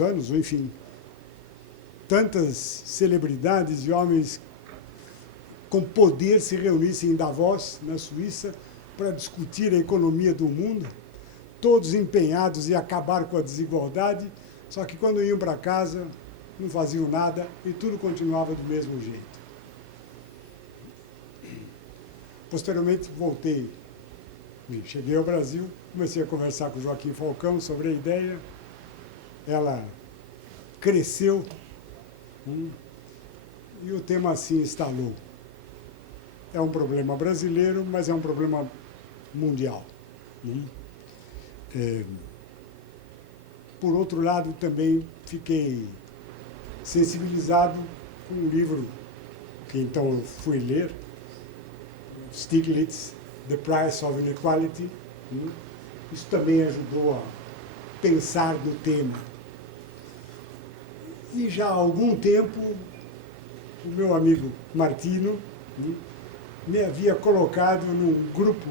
poucos anos, ou enfim, tantas celebridades e homens com poder se reunissem em Davos, na Suíça, para discutir a economia do mundo, todos empenhados em acabar com a desigualdade, só que quando iam para casa não faziam nada e tudo continuava do mesmo jeito. Posteriormente, voltei, cheguei ao Brasil, comecei a conversar com o Joaquim Falcão sobre a ideia, ela cresceu e o tema assim instalou. É um problema brasileiro, mas é um problema mundial. Por outro lado, também fiquei sensibilizado com um livro que então eu fui ler, Stiglitz, The Price of Inequality. Isso também ajudou a pensar no tema. E já há algum tempo, o meu amigo Martino me havia colocado num grupo,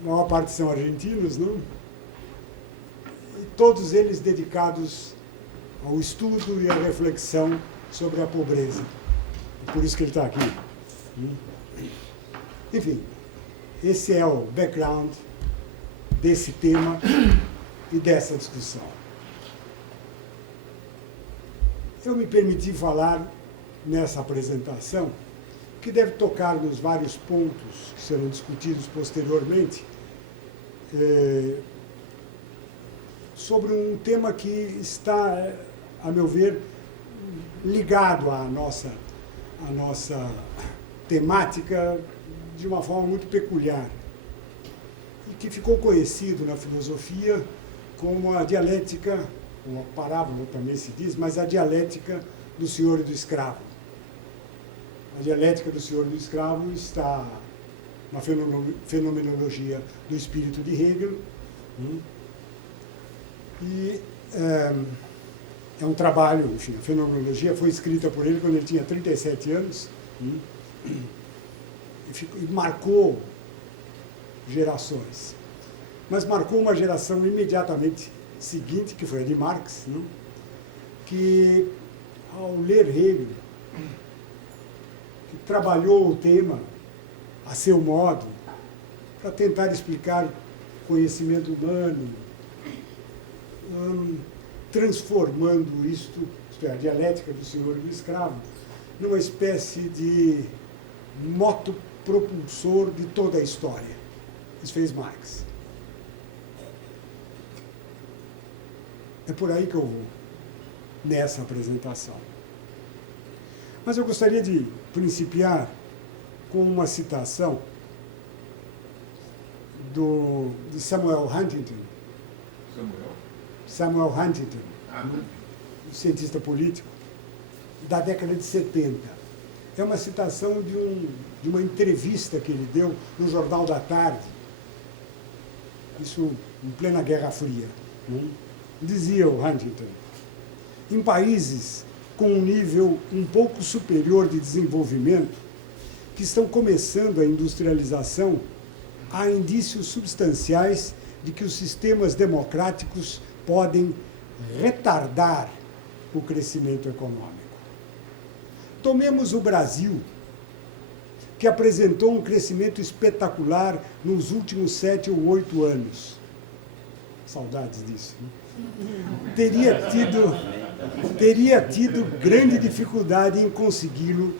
a maior parte são argentinos, não? E todos eles dedicados ao estudo e à reflexão sobre a pobreza. É por isso que ele está aqui. Enfim, esse é o background desse tema e dessa discussão. Eu me permiti falar nessa apresentação, que deve tocar nos vários pontos que serão discutidos posteriormente, sobre um tema que está, a meu ver, ligado à nossa temática de uma forma muito peculiar, e que ficou conhecido na filosofia como a dialética, uma parábola também se diz, mas a dialética do senhor e do escravo. A dialética do senhor e do escravo está na fenomenologia do espírito de Hegel, e é um trabalho, enfim, a fenomenologia foi escrita por ele quando ele tinha 37 anos, e marcou gerações. Mas marcou uma geração imediatamente seguinte, que foi a de Marx, que, ao ler Hegel, que trabalhou o tema a seu modo, para tentar explicar o conhecimento humano, transformando isto é, a dialética do senhor e do escravo, numa espécie de moto propulsor de toda a história. Isso fez Marx. É por aí que eu vou, nessa apresentação. Mas eu gostaria de principiar com uma citação de Samuel Huntington. Samuel Huntington, um cientista político, da década de 70. É uma citação de uma entrevista que ele deu no Jornal da Tarde, isso em plena Guerra Fria. Dizia o Huntington: em países com um nível um pouco superior de desenvolvimento, que estão começando a industrialização, há indícios substanciais de que os sistemas democráticos podem retardar o crescimento econômico. Tomemos o Brasil, que apresentou um crescimento espetacular nos últimos 7 ou 8 anos. Saudades disso, né? Teria tido grande dificuldade em consegui-lo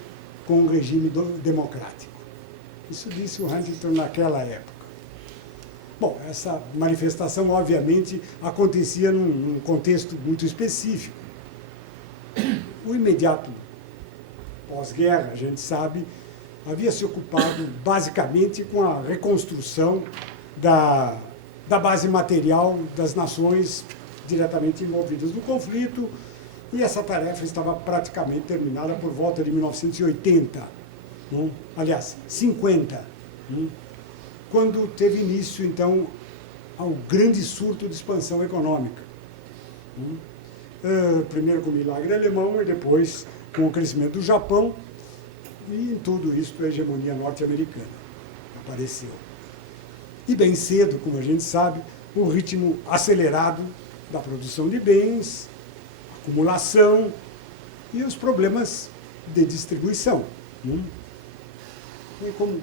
com o regime democrático. Isso disse o Huntington naquela época. Bom, essa manifestação, obviamente, acontecia num contexto muito específico. O imediato pós-guerra, a gente sabe, havia se ocupado basicamente com a reconstrução da base material das nações diretamente envolvidas no conflito, e essa tarefa estava praticamente terminada por volta de 1980, aliás, 50, quando teve início, então, ao grande surto de expansão econômica. Primeiro com o milagre alemão e depois com o crescimento do Japão, e em tudo isso a hegemonia norte-americana apareceu. E bem cedo, como a gente sabe, o ritmo acelerado da produção de bens acumulação e os problemas de distribuição. Foi como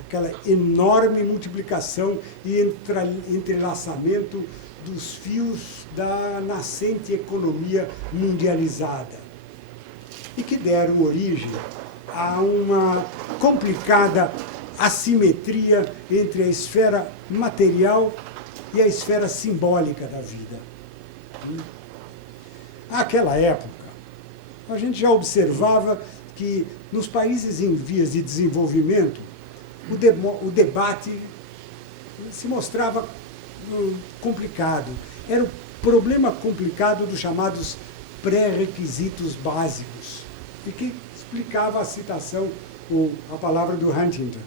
aquela enorme multiplicação e entrelaçamento dos fios da nascente economia mundializada e que deram origem a uma complicada assimetria entre a esfera material e a esfera simbólica da vida. Naquela época, a gente já observava que nos países em vias de desenvolvimento, o debate se mostrava complicado. Era o problema complicado dos chamados pré-requisitos básicos, e que explicava a citação, ou a palavra do Huntington.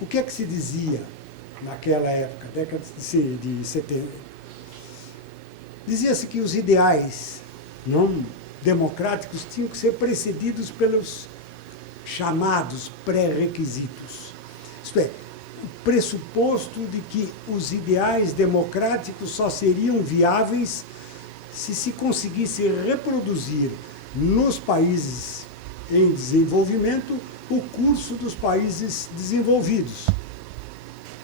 O que é que se dizia naquela época, década de 70? Dizia-se que os ideais democráticos tinham que ser precedidos pelos chamados pré-requisitos. Isto é, o pressuposto de que os ideais democráticos só seriam viáveis se conseguisse reproduzir nos países em desenvolvimento o curso dos países desenvolvidos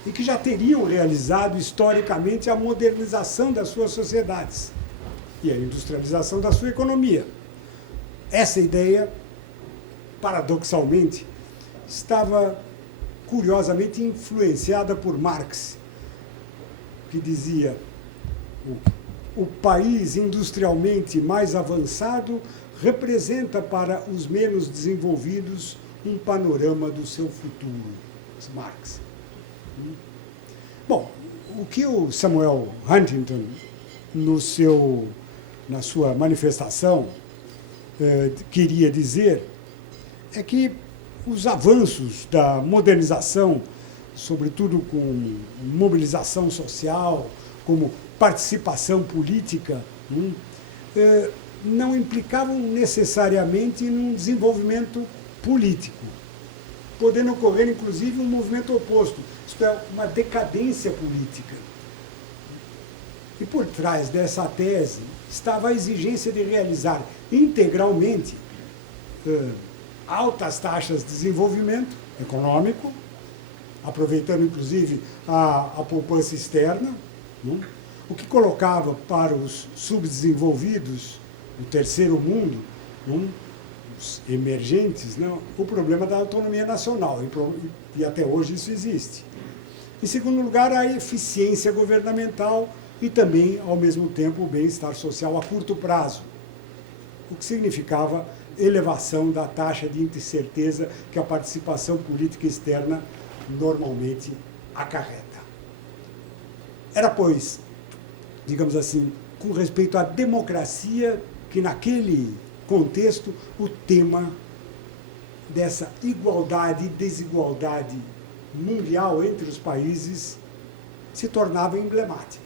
e que já teriam realizado historicamente a modernização das suas sociedades e a industrialização da sua economia. Essa ideia, paradoxalmente, estava curiosamente influenciada por Marx, que dizia: o país industrialmente mais avançado representa para os menos desenvolvidos um panorama do seu futuro. Marx. Bom, o que o Samuel Huntington, na sua manifestação, queria dizer é que os avanços da modernização, sobretudo com mobilização social, como participação política, não implicavam necessariamente num desenvolvimento político, podendo ocorrer, inclusive, um movimento oposto, isto é, uma decadência política. E por trás dessa tese estava a exigência de realizar integralmente altas taxas de desenvolvimento econômico, aproveitando, inclusive, a poupança externa, o que colocava para os subdesenvolvidos, o terceiro mundo, os emergentes, o problema da autonomia nacional, e até hoje isso existe. Em segundo lugar, a eficiência governamental e também, ao mesmo tempo, o bem-estar social a curto prazo, o que significava elevação da taxa de incerteza que a participação política externa normalmente acarreta. Era, pois, digamos assim, com respeito à democracia, que naquele contexto o tema dessa igualdade e desigualdade mundial entre os países se tornava emblemático.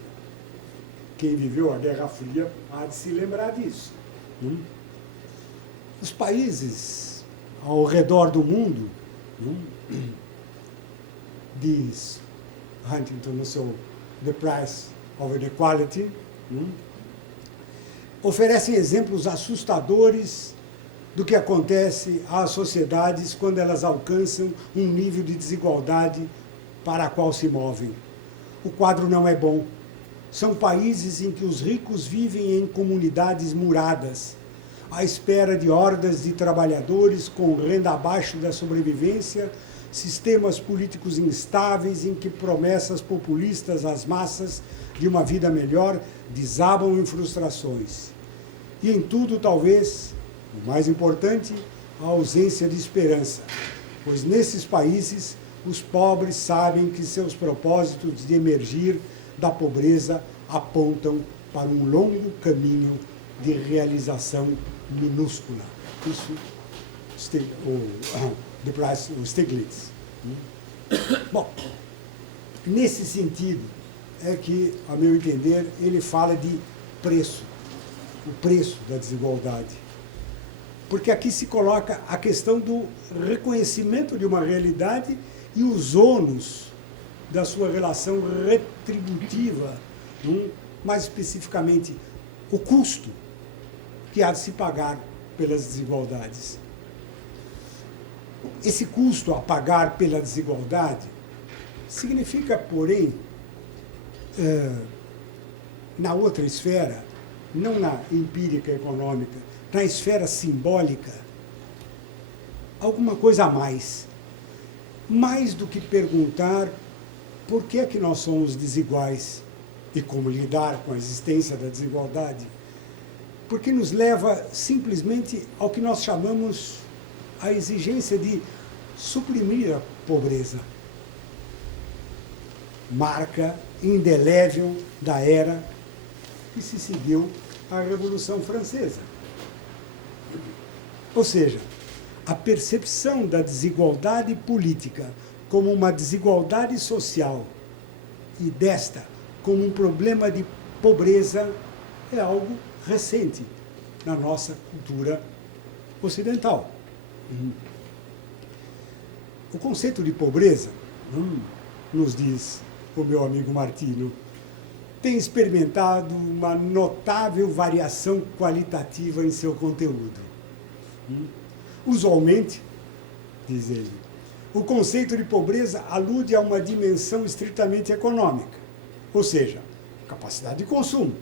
Quem viveu a Guerra Fria há de se lembrar disso. Os países ao redor do mundo, diz Huntington no seu The Price of Inequality, oferecem exemplos assustadores do que acontece às sociedades quando elas alcançam um nível de desigualdade para a qual se movem. O quadro não é bom. São países em que os ricos vivem em comunidades muradas, à espera de hordas de trabalhadores com renda abaixo da sobrevivência, sistemas políticos instáveis em que promessas populistas às massas de uma vida melhor desabam em frustrações. E em tudo, talvez, o mais importante, a ausência de esperança, pois nesses países os pobres sabem que seus propósitos de emergir da pobreza apontam para um longo caminho de realização minúscula. Isso, o Stiglitz. Bom, nesse sentido é que, a meu entender, ele fala de preço, o preço da desigualdade. Porque aqui se coloca a questão do reconhecimento de uma realidade e os ônus da sua relação retributiva, mais especificamente o custo que há de se pagar pelas desigualdades. Esse custo a pagar pela desigualdade significa, porém, na outra esfera, não na empírica econômica, na esfera simbólica, alguma coisa a mais. Mais do que perguntar por que é que nós somos desiguais e como lidar com a existência da desigualdade, porque nos leva simplesmente ao que nós chamamos a exigência de suprimir a pobreza. Marca indelével da era que se seguiu à Revolução Francesa. Ou seja, a percepção da desigualdade política como uma desigualdade social e desta como um problema de pobreza é algo recente na nossa cultura ocidental. O conceito de pobreza, nos diz o meu amigo Martino, tem experimentado uma notável variação qualitativa em seu conteúdo. Usualmente, diz ele, o conceito de pobreza alude a uma dimensão estritamente econômica, ou seja, capacidade de consumo,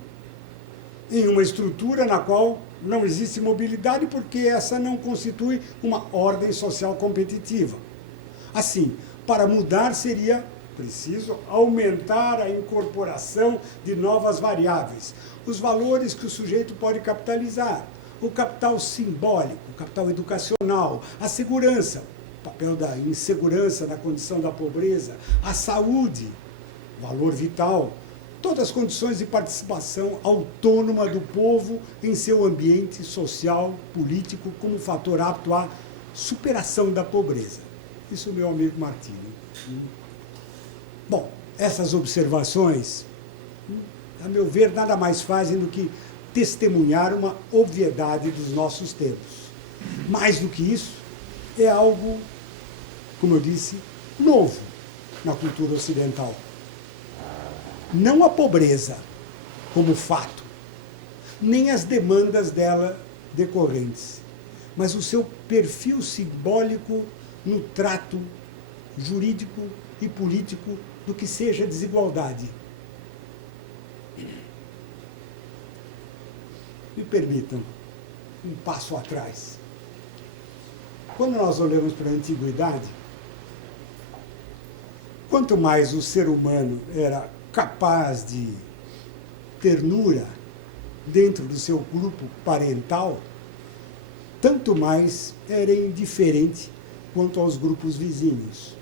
em uma estrutura na qual não existe mobilidade porque essa não constitui uma ordem social competitiva. Assim, para mudar seria preciso aumentar a incorporação de novas variáveis, os valores que o sujeito pode capitalizar, o capital simbólico, o capital educacional, a segurança, o papel da insegurança na condição da pobreza, a saúde, valor vital, todas as condições de participação autônoma do povo em seu ambiente social, político, como fator apto à superação da pobreza. Isso, meu amigo Martino. Bom, essas observações, a meu ver, nada mais fazem do que testemunhar uma obviedade dos nossos tempos. Mais do que isso, é algo, como eu disse, novo na cultura ocidental. Não a pobreza como fato, nem as demandas dela decorrentes, mas o seu perfil simbólico no trato jurídico e político do que seja desigualdade. Me permitam um passo atrás. Quando nós olhamos para a antiguidade, quanto mais o ser humano era capaz de ternura dentro do seu grupo parental, tanto mais era indiferente quanto aos grupos vizinhos,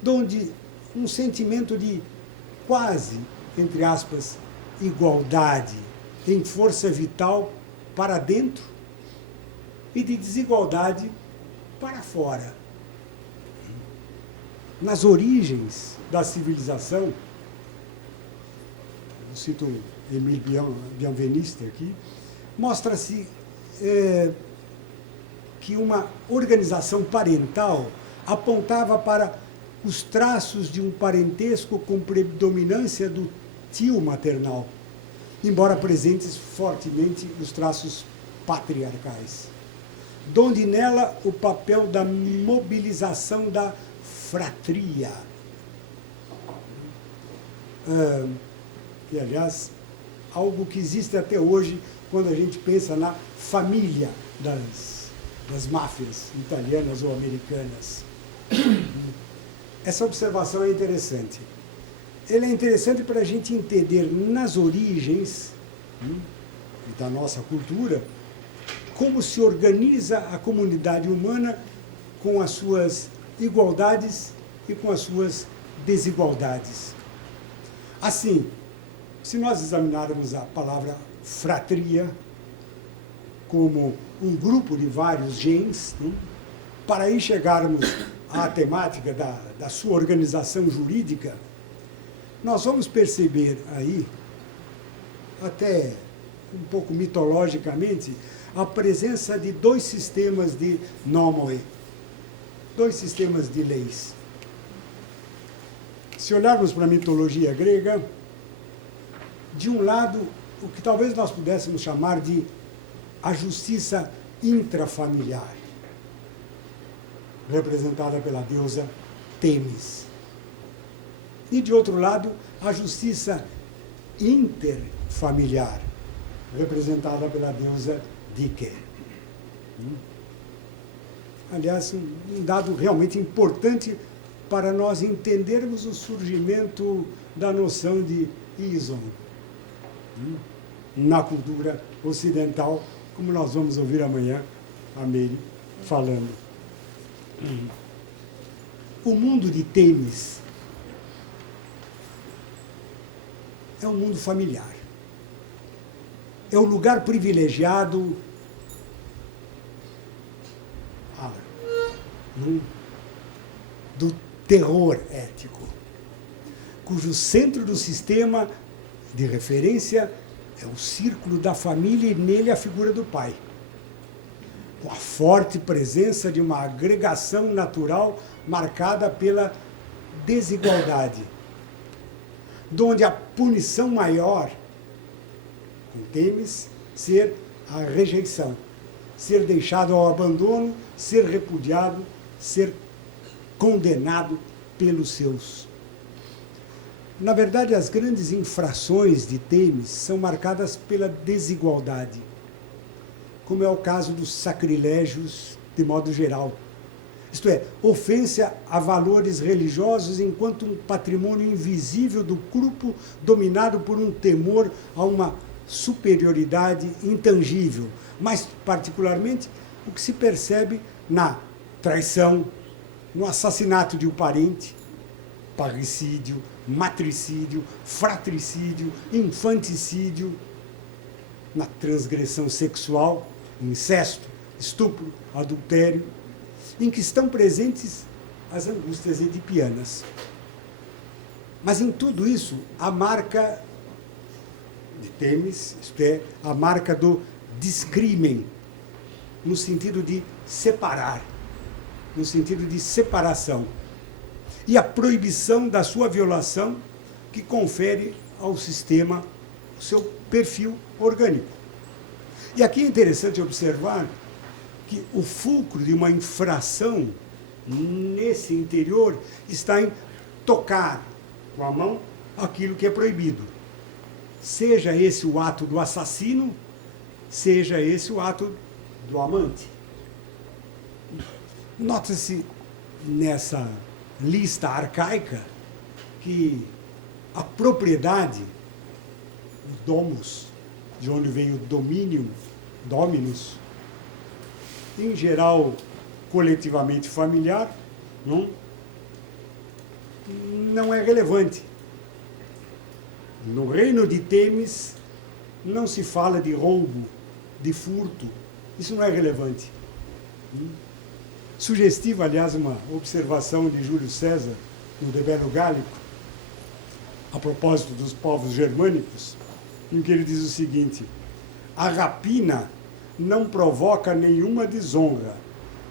donde um sentimento de quase, entre aspas, igualdade em força vital para dentro e de desigualdade para fora. Nas origens da civilização, eu cito Émile Bienveniste aqui, mostra-se que uma organização parental apontava para os traços de um parentesco com predominância do tio maternal, embora presentes fortemente os traços patriarcais, donde nela o papel da mobilização da fratria. E, aliás, algo que existe até hoje quando a gente pensa na família das máfias italianas ou americanas. Essa observação é interessante. Ela é interessante para a gente entender nas origens da nossa cultura como se organiza a comunidade humana com as suas igualdades e com as suas desigualdades. Assim, se nós examinarmos a palavra fratria como um grupo de vários genes, para aí chegarmos à temática da sua organização jurídica, nós vamos perceber aí, até um pouco mitologicamente, a presença de dois sistemas de nomoi, dois sistemas de leis. Se olharmos para a mitologia grega, de um lado o que talvez nós pudéssemos chamar de a justiça intrafamiliar, representada pela deusa Têmis. E, de outro lado, a justiça interfamiliar, representada pela deusa Dike. Aliás, um dado realmente importante para nós entendermos o surgimento da noção de Ison na cultura ocidental, como nós vamos ouvir amanhã a Meire falando. O mundo de Têmis é um mundo familiar. É o lugar privilegiado do terror ético, cujo centro do sistema de referência é o círculo da família e nele a figura do pai, com a forte presença de uma agregação natural marcada pela desigualdade, onde a punição maior, com Têmis, ser a rejeição, ser deixado ao abandono, ser repudiado, ser condenado pelos seus. Na verdade, as grandes infrações de Têmis são marcadas pela desigualdade, como é o caso dos sacrilégios de modo geral. Isto é, ofensa a valores religiosos enquanto um patrimônio invisível do grupo dominado por um temor a uma superioridade intangível, mas particularmente o que se percebe na traição, no assassinato de um parente, parricídio, matricídio, fratricídio, infanticídio, na transgressão sexual, incesto, estupro, adultério, em que estão presentes as angústias edipianas. Mas em tudo isso, a marca de Têmis, isto é, a marca do discrimen, no sentido de separar, no sentido de separação, e a proibição da sua violação, que confere ao sistema o seu perfil orgânico. E aqui é interessante observar que o fulcro de uma infração nesse interior está em tocar com a mão aquilo que é proibido. Seja esse o ato do assassino, seja esse o ato do amante. Nota-se nessa lista arcaica que a propriedade, o domus, de onde veio o dominium, dominus, em geral coletivamente familiar, não é relevante. No reino de Têmis não se fala de roubo, de furto, isso não é relevante. Sugestiva, aliás, uma observação de Júlio César no De Bello Gallico, a propósito dos povos germânicos, em que ele diz o seguinte: a rapina não provoca nenhuma desonra,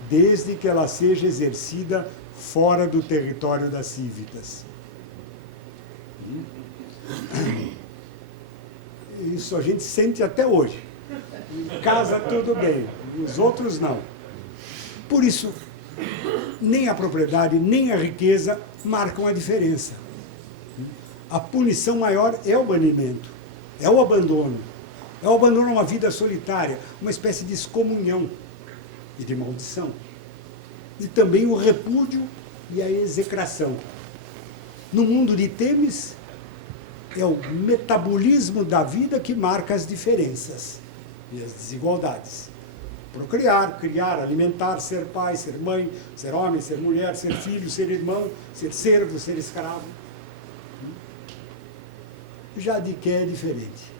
desde que ela seja exercida fora do território das cívitas. Isso a gente sente até hoje. Em casa tudo bem, os outros não. Por isso, nem a propriedade, nem a riqueza marcam a diferença. A punição maior é o banimento, é o abandono. É o abandono a uma vida solitária, uma espécie de excomunhão e de maldição. E também o repúdio e a execração. No mundo de Têmis, é o metabolismo da vida que marca as diferenças e as desigualdades. Procriar, criar, alimentar, ser pai, ser mãe, ser homem, ser mulher, ser filho, ser irmão, ser servo, ser escravo. Já Dike é diferente.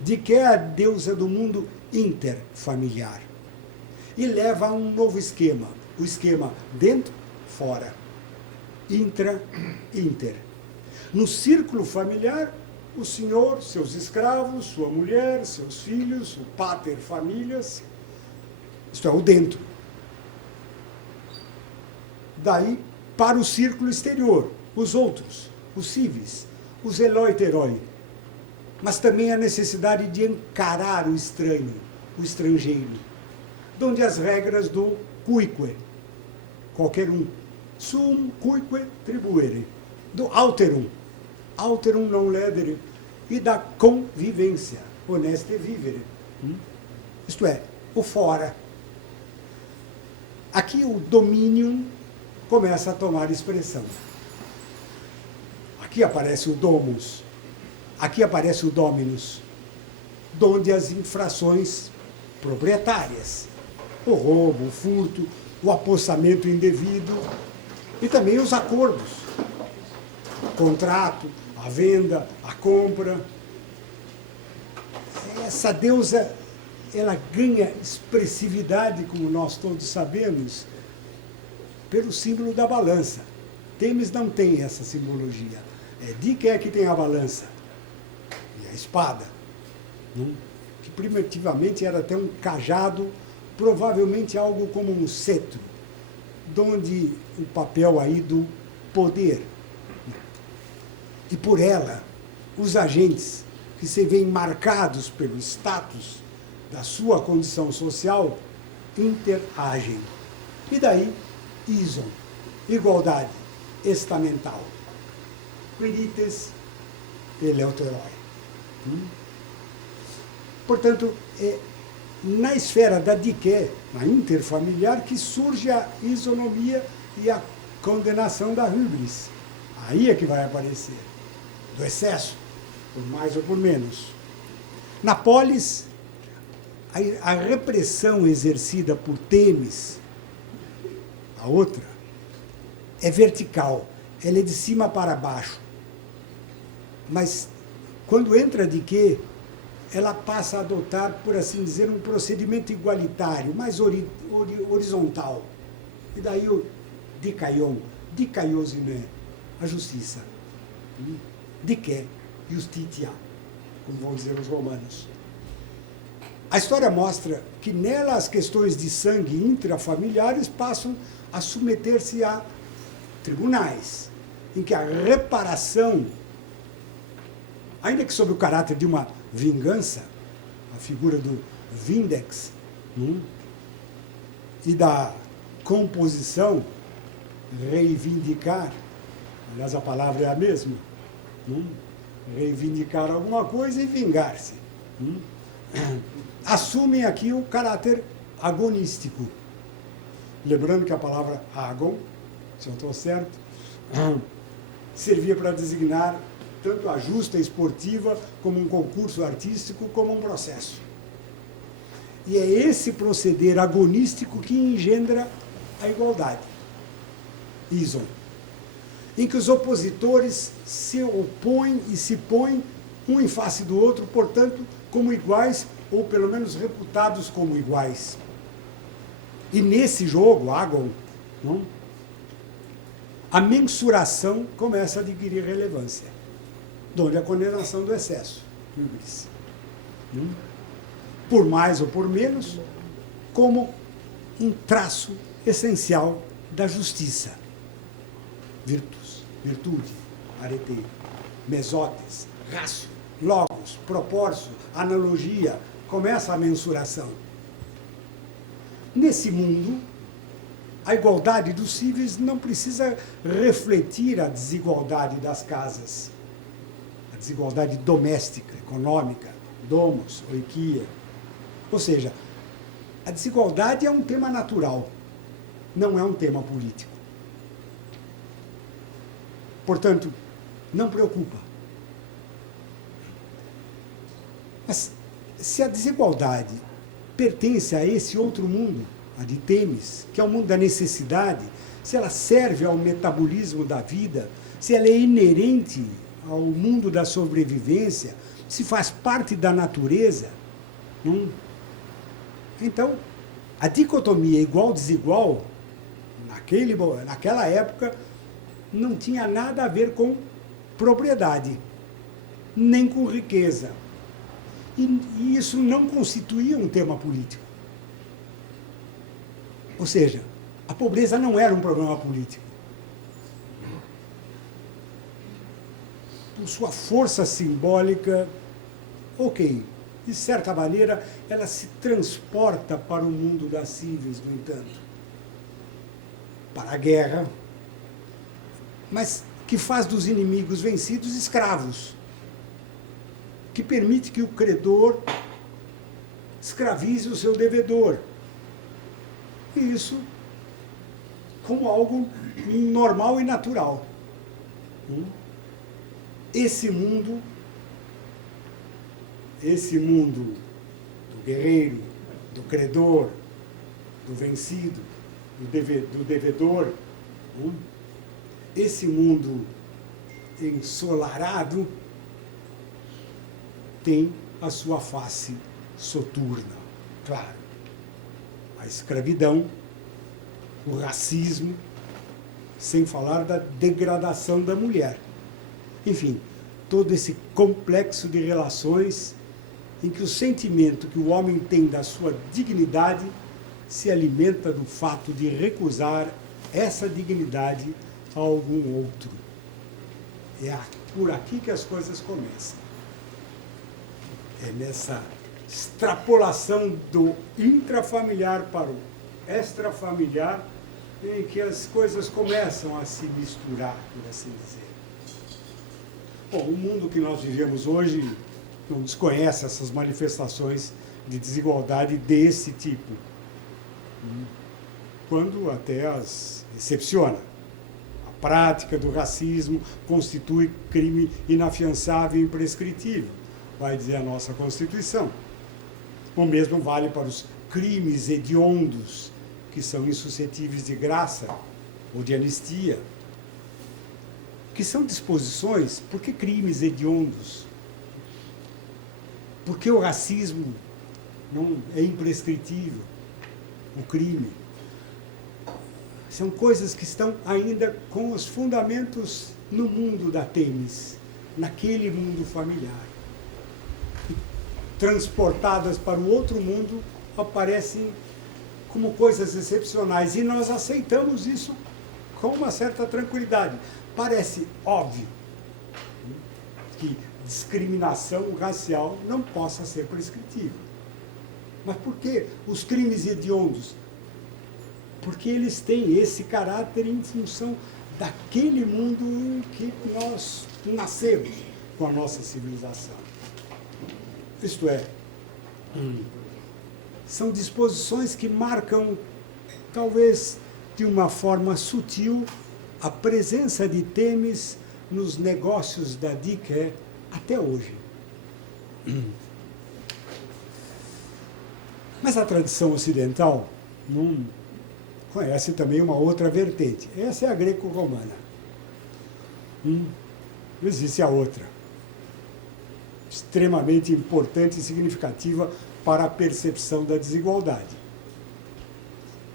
Dike é a deusa do mundo interfamiliar. E leva a um novo esquema. O esquema dentro, fora. Intra, inter. No círculo familiar, o senhor, seus escravos, sua mulher, seus filhos, o pater famílias, isto é, o dentro. Daí para o círculo exterior, os outros, os civis, os eleoteroi, mas também a necessidade de encarar o estranho, o estrangeiro, donde as regras do cuique, qualquer um, sum cuique tribuere, do alterum non ledere, e da convivência, honeste vivere. Isto é, o fora. Aqui o dominium começa a tomar expressão. Aqui aparece o domus, aqui aparece o dominus, donde as infrações proprietárias, o roubo, o furto, o apossamento indevido e também os acordos, o contrato, a venda, a compra. Essa deusa, ela ganha expressividade, como nós todos sabemos, pelo símbolo da balança. Temis não tem essa simbologia. É Dike que tem a balança e a espada, que primitivamente era até um cajado, provavelmente algo como um cetro, donde o papel aí do poder. E por ela, os agentes que se veem marcados pelo status da sua condição social interagem. E daí, ison, igualdade estamental. Quirites eleuteroi. Portanto, é na esfera da diké, na interfamiliar, que surge a isonomia e a condenação da hybris. Aí é que vai aparecer, do excesso, por mais ou por menos. Na polis, a repressão exercida por Temis, a outra, é vertical, ela é de cima para baixo. Mas, quando entra de quê, ela passa a adotar, por assim dizer, um procedimento igualitário, mais horizontal. E daí o dikaion, dikaiosine, a justiça. Dike, justitia, como vão dizer os romanos. A história mostra que nela as questões de sangue intrafamiliares passam a submeter-se a tribunais, em que a reparação, ainda que sob o caráter de uma vingança, a figura do vindex, e da composição, reivindicar, aliás a palavra é a mesma, reivindicar alguma coisa e vingar-se. Assumem aqui o caráter agonístico. Lembrando que a palavra agon, se eu estou certo, servia para designar tanto a justa esportiva, como um concurso artístico, como um processo. E é esse proceder agonístico que engendra a igualdade. Ison. Em que os opositores se opõem e se põem um em face do outro, portanto, como iguais, ou pelo menos reputados como iguais. E nesse jogo, agon, a mensuração começa a adquirir relevância, onde a condenação do excesso, por mais ou por menos, como um traço essencial da justiça. Virtus, virtude, arete, mesotes, ratio, logos, proporcio, analogia, começa a mensuração. Nesse mundo, a igualdade dos cíveis não precisa refletir a desigualdade das casas, a desigualdade doméstica, econômica, domos, oikia. Ou seja, a desigualdade é um tema natural, não é um tema político. Portanto, não preocupa. Mas se a desigualdade pertence a esse outro mundo, a de Temis, que é o mundo da necessidade, se ela serve ao metabolismo da vida, se ela é inerente ao mundo da sobrevivência, se faz parte da natureza, então, a dicotomia igual-desigual, naquela época, não tinha nada a ver com propriedade, nem com riqueza. E isso não constituía um tema político. Ou seja, a pobreza não era um problema político. Por sua força simbólica, ok, de certa maneira, ela se transporta para o mundo das civis, no entanto, para a guerra, mas que faz dos inimigos vencidos escravos, que permite que o credor escravize o seu devedor. E isso como algo normal e natural. Esse mundo do guerreiro, do credor, do vencido, do devedor, esse mundo ensolarado tem a sua face soturna, claro. A escravidão, o racismo, sem falar da degradação da mulher. Enfim, todo esse complexo de relações em que o sentimento que o homem tem da sua dignidade se alimenta do fato de recusar essa dignidade a algum outro. É por aqui que as coisas começam. É nessa extrapolação do intrafamiliar para o extrafamiliar em que as coisas começam a se misturar, por assim dizer. Bom, o mundo que nós vivemos hoje não desconhece essas manifestações de desigualdade desse tipo, quando até as recepciona. A prática do racismo constitui crime inafiançável e imprescritível, vai dizer a nossa Constituição. O mesmo vale para os crimes hediondos, que são insuscetíveis de graça ou de anistia, que são disposições. Por que crimes hediondos? Porque o racismo não é imprescritível, o crime. São coisas que estão ainda com os fundamentos no mundo da Tênis, naquele mundo familiar. E, transportadas para o outro mundo, aparecem como coisas excepcionais. E nós aceitamos isso com uma certa tranquilidade. Parece óbvio que discriminação racial não possa ser prescritível. Mas por que os crimes hediondos? Porque eles têm esse caráter em função daquele mundo em que nós nascemos com a nossa civilização. Isto é, são disposições que marcam, talvez de uma forma sutil, a presença de Têmis nos negócios da Diké até hoje. Mas a tradição ocidental não conhece também uma outra vertente. Essa é a greco-romana. Existe a outra, extremamente importante e significativa para a percepção da desigualdade.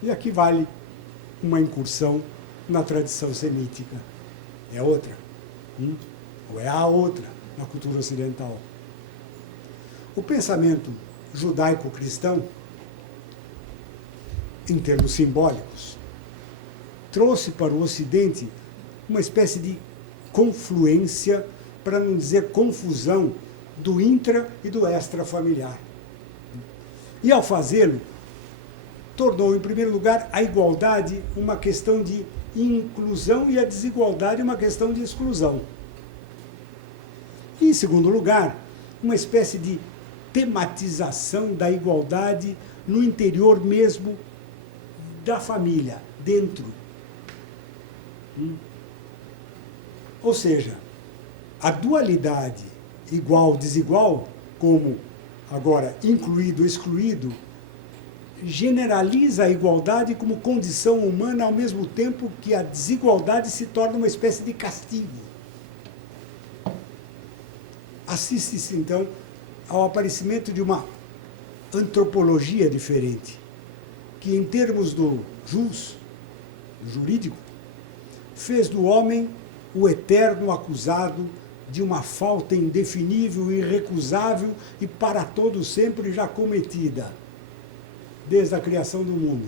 E aqui vale uma incursão na tradição semítica. É outra. Ou é a outra na cultura ocidental. O pensamento judaico-cristão, em termos simbólicos, trouxe para o Ocidente uma espécie de confluência, para não dizer confusão, do intra e do extrafamiliar. E, ao fazê-lo, tornou, em primeiro lugar, a igualdade uma questão de inclusão e a desigualdade uma questão de exclusão. E, em segundo lugar, uma espécie de tematização da igualdade no interior mesmo da família, dentro. Ou seja, a dualidade igual-desigual, como agora incluído-excluído, generaliza a igualdade como condição humana ao mesmo tempo que a desigualdade se torna uma espécie de castigo. Assiste-se, então, ao aparecimento de uma antropologia diferente, que, em termos do jurídico, fez do homem o eterno acusado de uma falta indefinível e irrecusável e para todo sempre já cometida, desde a criação do mundo.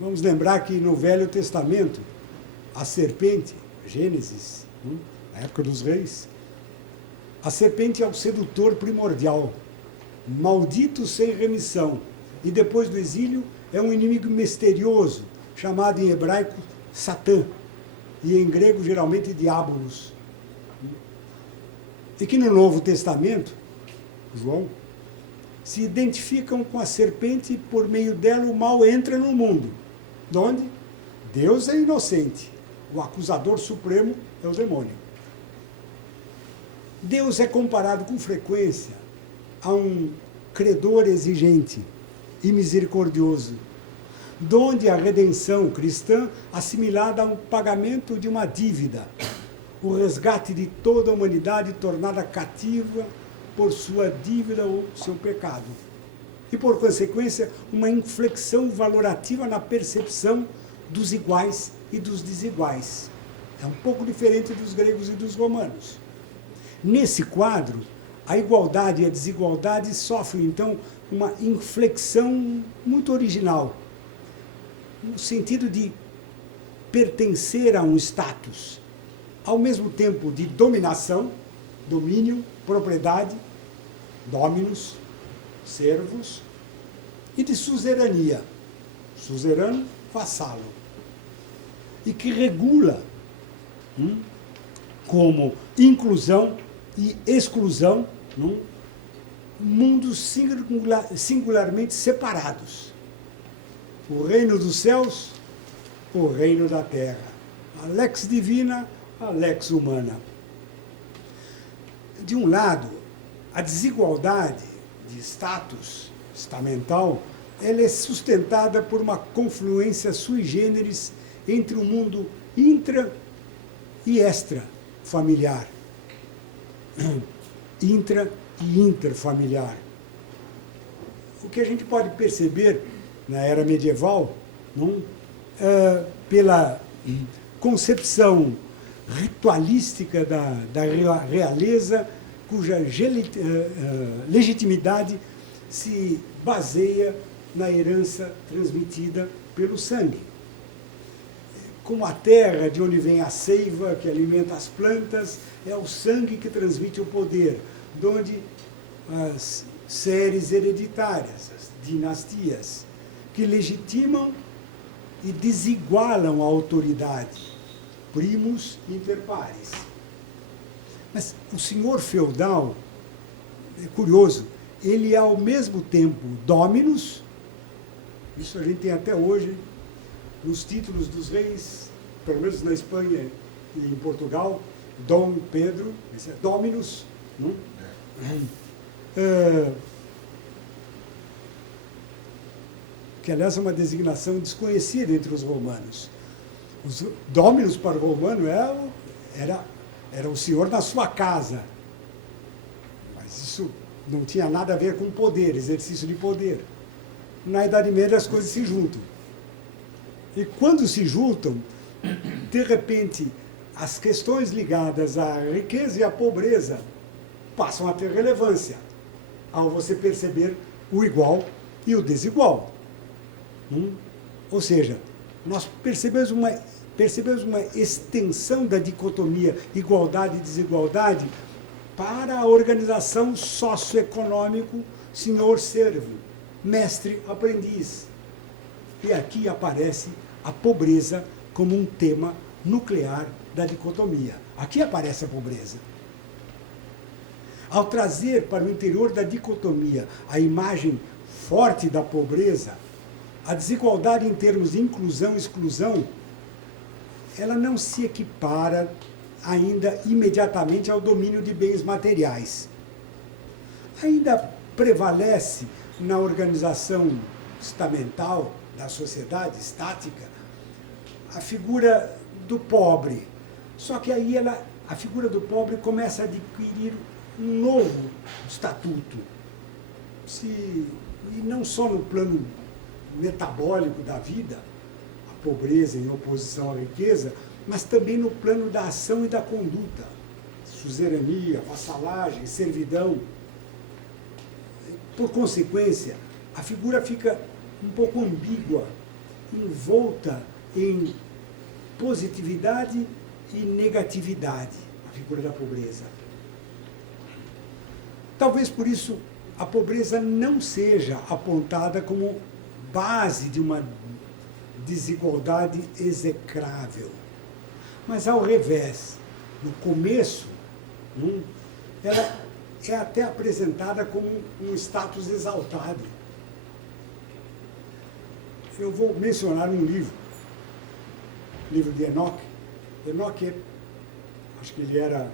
Vamos lembrar que no Velho Testamento, a serpente, Gênesis, na época dos reis, A serpente é o sedutor primordial, maldito sem remissão, e depois do exílio é um inimigo misterioso, chamado em hebraico Satã, e em grego geralmente Diabolos. E que no Novo Testamento, João, se identificam com a serpente e por meio dela o mal entra no mundo. Onde? Deus é inocente, o acusador supremo é o demônio. Deus é comparado com frequência a um credor exigente e misericordioso, donde a redenção cristã assimilada a um pagamento de uma dívida, o resgate de toda a humanidade tornada cativa por sua dívida ou seu pecado. E, por consequência, uma inflexão valorativa na percepção dos iguais e dos desiguais. É um pouco diferente dos gregos e dos romanos. Nesse quadro, a igualdade e a desigualdade sofrem, então, uma inflexão muito original, no sentido de pertencer a um status, ao mesmo tempo de dominação, domínio, propriedade, dominus, servos, e de suzerania, suzerano, vassalo, e que regula como inclusão e exclusão mundos singularmente separados. O reino dos céus, o reino da terra. A lex divina, a lex humana. De um lado, a desigualdade de status estamental, ela é sustentada por uma confluência sui generis entre o mundo intra e extrafamiliar. Intra e interfamiliar. O que a gente pode perceber na era medieval, pela concepção ritualística da realeza, cuja legitimidade se baseia na herança transmitida pelo sangue. Como a terra de onde vem a seiva que alimenta as plantas, é o sangue que transmite o poder, de onde as séries hereditárias, as dinastias, que legitimam e desigualam a autoridade, primus inter pares. Mas o senhor feudal, é curioso, ele é ao mesmo tempo dominus, isso a gente tem até hoje nos títulos dos reis, pelo menos na Espanha e em Portugal, Dom Pedro, esse é dominus, não? Que aliás é uma designação desconhecida entre os romanos. Os dominus para o romano era o senhor da sua casa. Mas isso não tinha nada a ver com poder, exercício de poder. Na Idade Média as coisas se juntam. E quando se juntam, de repente, as questões ligadas à riqueza e à pobreza passam a ter relevância, ao você perceber o igual e o desigual. Ou seja, nós percebemos uma extensão da dicotomia igualdade e desigualdade para a organização socioeconômico senhor-servo, mestre-aprendiz. E aqui aparece a pobreza como um tema nuclear da dicotomia. Aqui aparece a pobreza. Ao trazer para o interior da dicotomia a imagem forte da pobreza, a desigualdade em termos de inclusão e exclusão, ela não se equipara ainda imediatamente ao domínio de bens materiais. Ainda prevalece na organização estamental da sociedade estática a figura do pobre. Só que aí a figura do pobre começa a adquirir um novo estatuto. E não só no plano metabólico da vida, a pobreza em oposição à riqueza, mas também no plano da ação e da conduta. Suzerania, vassalagem, servidão. Por consequência, a figura fica um pouco ambígua, envolta em positividade e negatividade, a figura da pobreza. Talvez por isso a pobreza não seja apontada como base de uma desigualdade execrável. Mas, ao revés, no começo, ela é até apresentada como um status exaltado. Eu vou mencionar um livro de Enoque. Enoque, acho que ele era,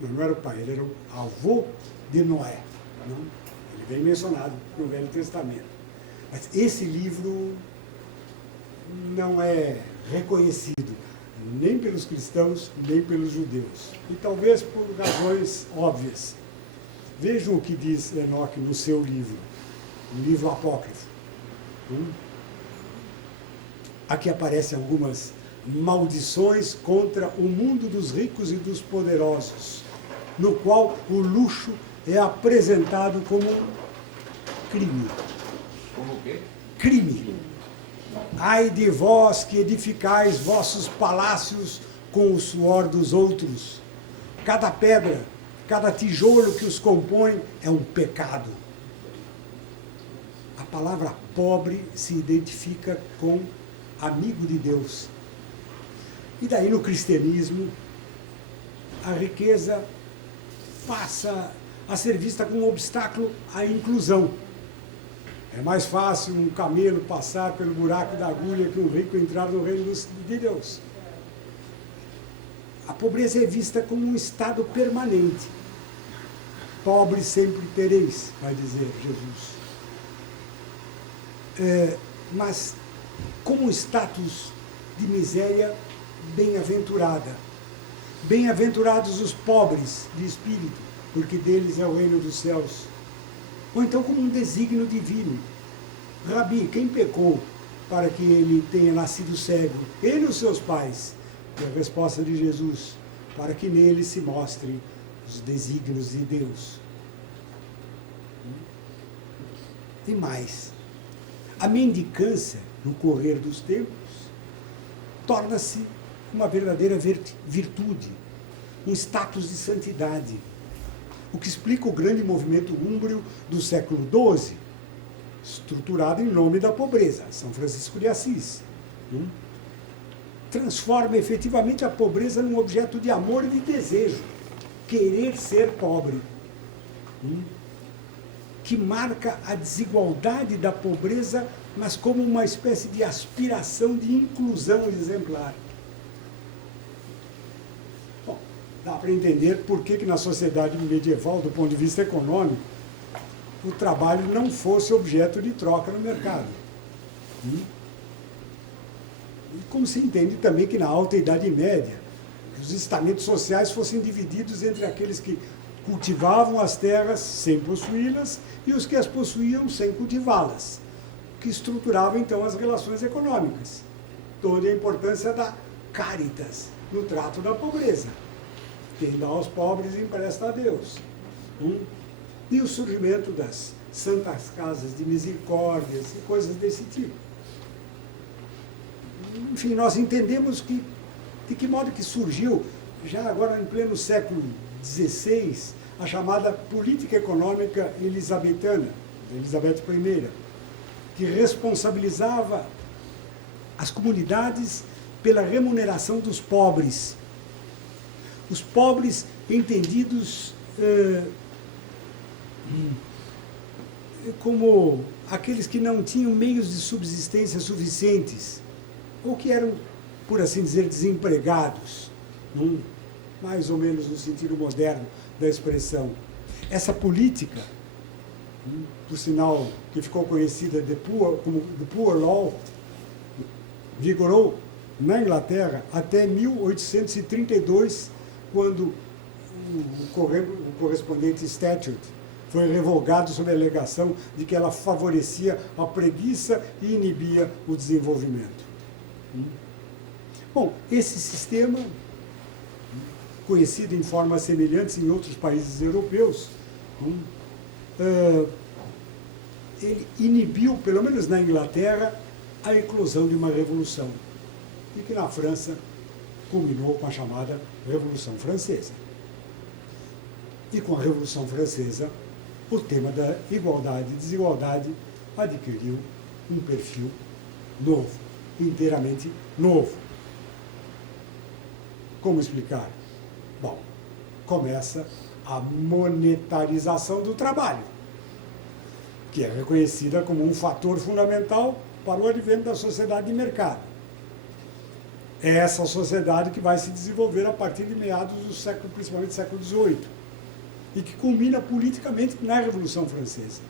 não era o pai, ele era o avô de Noé. Não? Ele vem mencionado no Velho Testamento. Mas esse livro não é reconhecido nem pelos cristãos, nem pelos judeus. E talvez por razões óbvias. Vejam o que diz Enoque no seu livro, um livro apócrifo. Aqui aparecem algumas maldições contra o mundo dos ricos e dos poderosos, no qual o luxo é apresentado como crime. Como o quê? Crime. Ai de vós que edificais vossos palácios com o suor dos outros. Cada pedra, cada tijolo que os compõe é um pecado. A palavra pobre se identifica com amigo de Deus. E daí no cristianismo, a riqueza passa a ser vista como um obstáculo à inclusão. É mais fácil um camelo passar pelo buraco da agulha que um rico entrar no reino de Deus. A pobreza é vista como um estado permanente. Pobre sempre tereis, vai dizer Jesus. Mas como um status de miséria bem-aventurada. Bem-aventurados os pobres de espírito, porque deles é o reino dos céus. Ou então como um desígnio divino. Rabi, quem pecou para que ele tenha nascido cego? Ele e os seus pais. E a resposta de Jesus, para que nele se mostrem os desígnios de Deus. E mais, a mendicância, no correr dos tempos, torna-se uma verdadeira virtude, um status de santidade. O que explica o grande movimento húmbrio do século XII, estruturado em nome da pobreza, São Francisco de Assis. Transforma efetivamente a pobreza num objeto de amor e de desejo, querer ser pobre, que marca a desigualdade da pobreza, mas como uma espécie de aspiração de inclusão exemplar. Dá para entender por que na sociedade medieval, do ponto de vista econômico, o trabalho não fosse objeto de troca no mercado. E como se entende também que na Alta Idade Média, os estamentos sociais fossem divididos entre aqueles que cultivavam as terras sem possuí-las e os que as possuíam sem cultivá-las, que estruturava então as relações econômicas. Toda a importância da caritas no trato da pobreza. Quem dá aos pobres empresta a Deus. E o surgimento das santas casas de misericórdias e coisas desse tipo. Enfim, nós entendemos de que modo que surgiu, já agora em pleno século XVI, a chamada política econômica elisabetana, Elizabeth I, que responsabilizava as comunidades pela remuneração dos pobres. Os pobres entendidos como aqueles que não tinham meios de subsistência suficientes, ou que eram, por assim dizer, desempregados, mais ou menos no sentido moderno da expressão. Essa política, por sinal que ficou conhecida como The Poor Law, vigorou na Inglaterra até 1832, quando o correspondente Statute foi revogado sob a alegação de que ela favorecia a preguiça e inibia o desenvolvimento. Bom, esse sistema, conhecido em formas semelhantes em outros países europeus, ele inibiu, pelo menos na Inglaterra, a eclosão de uma revolução, e que na França culminou com a chamada Revolução Francesa. E com a Revolução Francesa, o tema da igualdade e desigualdade adquiriu um perfil novo, inteiramente novo. Como explicar? Bom, começa a monetarização do trabalho, que é reconhecida como um fator fundamental para o advento da sociedade de mercado. É essa sociedade que vai se desenvolver a partir de meados do século, principalmente do século XVIII, e que culmina politicamente na Revolução Francesa.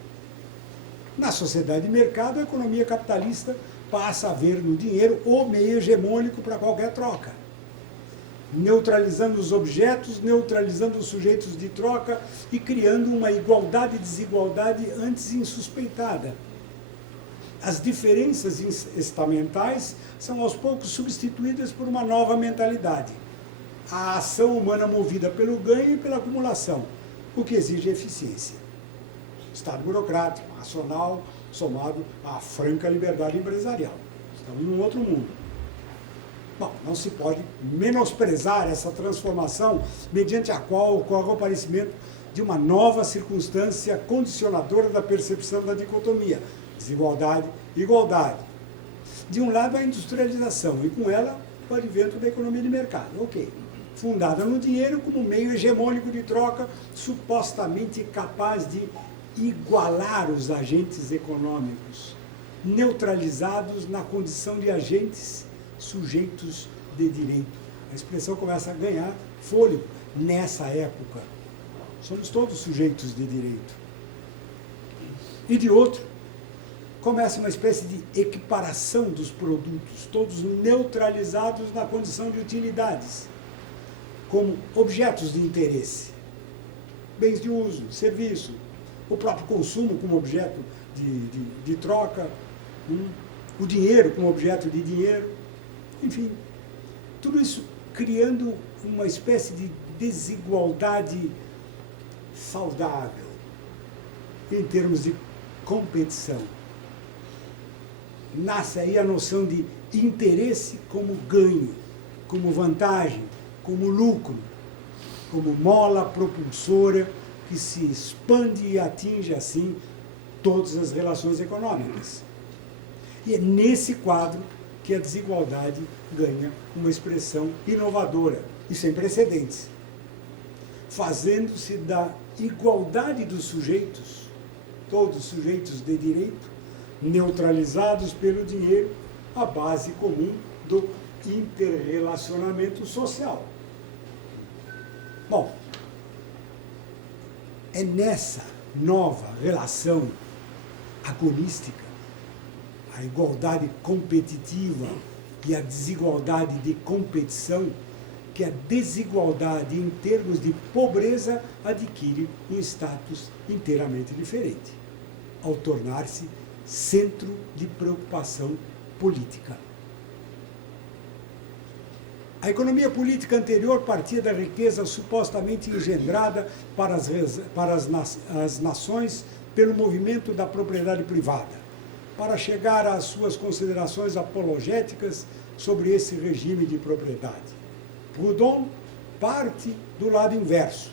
Na sociedade de mercado, a economia capitalista passa a ver no dinheiro o meio hegemônico para qualquer troca, neutralizando os objetos, neutralizando os sujeitos de troca e criando uma igualdade e desigualdade antes insuspeitada. As diferenças estamentais são aos poucos substituídas por uma nova mentalidade. A ação humana movida pelo ganho e pela acumulação, o que exige eficiência. Estado burocrático, racional, somado à franca liberdade empresarial. Estamos em um outro mundo. Bom, não se pode menosprezar essa transformação mediante a qual ocorre o aparecimento de uma nova circunstância condicionadora da percepção da dicotomia, desigualdade e igualdade. De um lado, a industrialização, e com ela, o advento da economia de mercado. Ok. Fundada no dinheiro como meio hegemônico de troca, supostamente capaz de igualar os agentes econômicos, neutralizados na condição de agentes sujeitos de direito. A expressão começa a ganhar fôlego nessa época. Somos todos sujeitos de direito. E de outro, começa uma espécie de equiparação dos produtos, todos neutralizados na condição de utilidades, como objetos de interesse, bens de uso, serviço, o próprio consumo como objeto de troca, o dinheiro como objeto de dinheiro, enfim, tudo isso criando uma espécie de desigualdade saudável em termos de competição. Nasce aí a noção de interesse como ganho, como vantagem, como lucro, como mola propulsora que se expande e atinge, assim, todas as relações econômicas. E é nesse quadro que a desigualdade ganha uma expressão inovadora e sem precedentes, fazendo-se da igualdade dos sujeitos, todos sujeitos de direito, neutralizados pelo dinheiro, a base comum do interrelacionamento social. Bom, é nessa nova relação agonística, a igualdade competitiva e a desigualdade de competição, que a desigualdade em termos de pobreza adquire um status inteiramente diferente, ao tornar-se centro de preocupação política. A economia política anterior partia da riqueza supostamente engendrada para as nações pelo movimento da propriedade privada, para chegar às suas considerações apologéticas sobre esse regime de propriedade. Proudhon parte do lado inverso,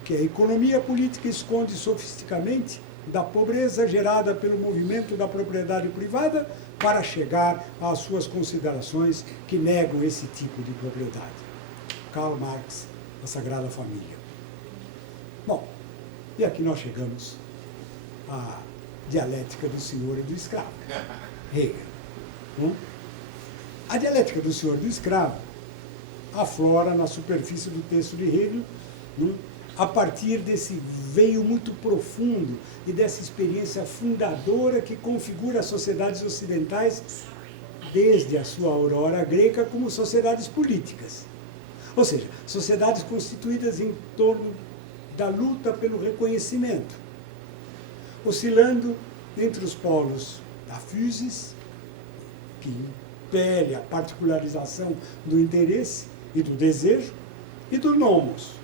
o que a economia política esconde sofisticamente da pobreza gerada pelo movimento da propriedade privada para chegar às suas considerações que negam esse tipo de propriedade. Karl Marx, A Sagrada Família. Bom, e aqui nós chegamos à dialética do senhor e do escravo, Hegel. A dialética do senhor e do escravo aflora na superfície do texto de Hegel, a partir desse veio muito profundo e dessa experiência fundadora que configura as sociedades ocidentais desde a sua aurora grega como sociedades políticas. Ou seja, sociedades constituídas em torno da luta pelo reconhecimento, oscilando entre os polos da physis, que impele a particularização do interesse e do desejo, e do nomos,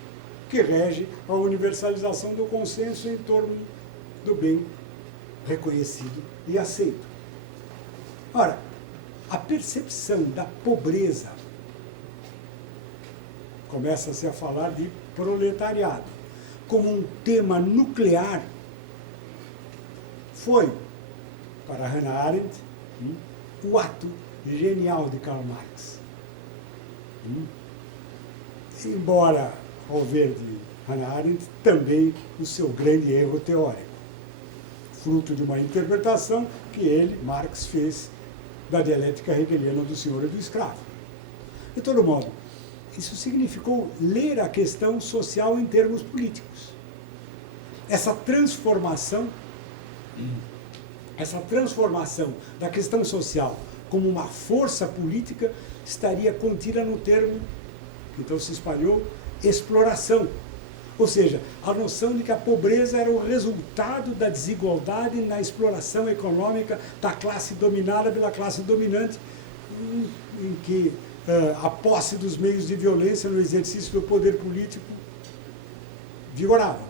que rege a universalização do consenso em torno do bem reconhecido e aceito. Ora, a percepção da pobreza começa-se a falar de proletariado. como um tema nuclear foi, para Hannah Arendt, o ato genial de Karl Marx. Embora, ao ver de Hannah Arendt, também o seu grande erro teórico, fruto de uma interpretação que ele, Marx, fez da dialética hegeliana do senhor e do escravo. De todo modo, isso significou ler a questão social em termos políticos. Essa transformação da questão social como uma força política estaria contida no termo, que então se espalhou, exploração. Ou seja, a noção de que a pobreza era o resultado da desigualdade na exploração econômica da classe dominada pela classe dominante, em que a posse dos meios de violência no exercício do poder político vigorava.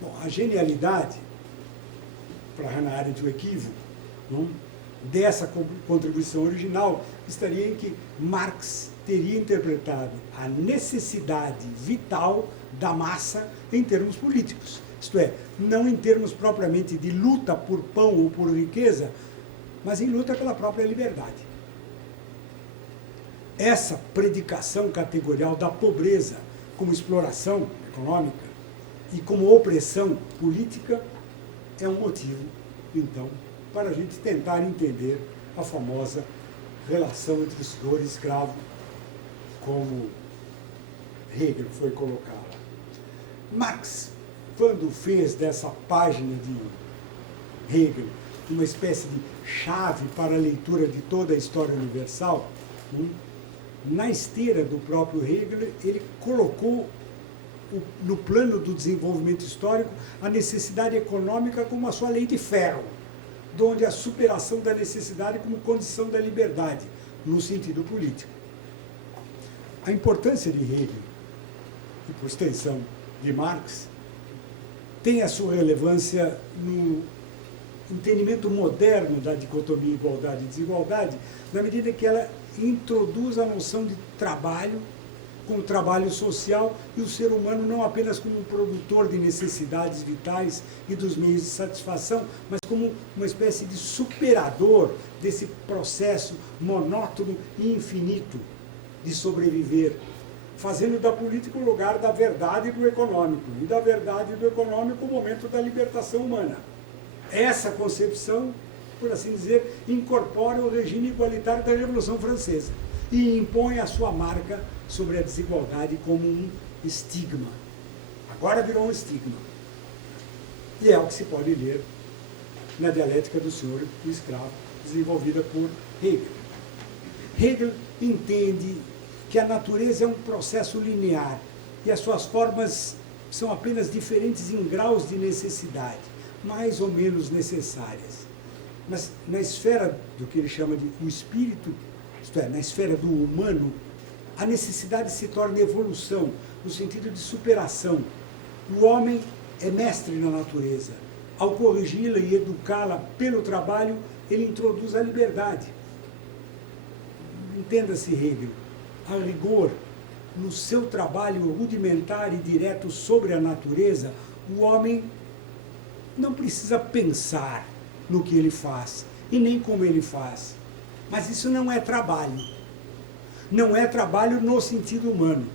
Bom, a genialidade, para Hannah Arendt, o equívoco, dessa contribuição original estaria em que Marx teria interpretado a necessidade vital da massa em termos políticos. Isto é, não em termos propriamente de luta por pão ou por riqueza, mas em luta pela própria liberdade. Essa predicação categorial da pobreza como exploração econômica e como opressão política é um motivo, então, para a gente tentar entender a famosa relação entre senhor e escravo, como Hegel foi colocá-la. Marx, quando fez dessa página de Hegel uma espécie de chave para a leitura de toda a história universal, na esteira do próprio Hegel, ele colocou no plano do desenvolvimento histórico a necessidade econômica como a sua lei de ferro, onde a superação da necessidade como condição da liberdade, no sentido político. A importância de Hegel, e por extensão de Marx, tem a sua relevância no entendimento moderno da dicotomia igualdade e desigualdade, na medida que ela introduz a noção de trabalho como trabalho social e o ser humano não apenas como um produtor de necessidades vitais e dos meios de satisfação, mas como uma espécie de superador desse processo monótono e infinito de sobreviver, fazendo da política o lugar da verdade e do econômico, e da verdade e do econômico o momento da libertação humana. Essa concepção, por assim dizer, incorpora o regime igualitário da Revolução Francesa e impõe a sua marca sobre a desigualdade como um estigma. Agora virou um estigma. E é o que se pode ler na dialética do senhor e do escravo, desenvolvida por Hegel. Hegel entende que a natureza é um processo linear e as suas formas são apenas diferentes em graus de necessidade, mais ou menos necessárias. Mas na esfera do que ele chama de o espírito, isto é, na esfera do humano, a necessidade se torna evolução, no sentido de superação. O homem é mestre na natureza. Ao corrigi-la e educá-la pelo trabalho, ele introduz a liberdade. Entenda-se, Hegel, a rigor, no seu trabalho rudimentar e direto sobre a natureza, o homem não precisa pensar no que ele faz e nem como ele faz. Mas isso não é trabalho. Não é trabalho no sentido humano,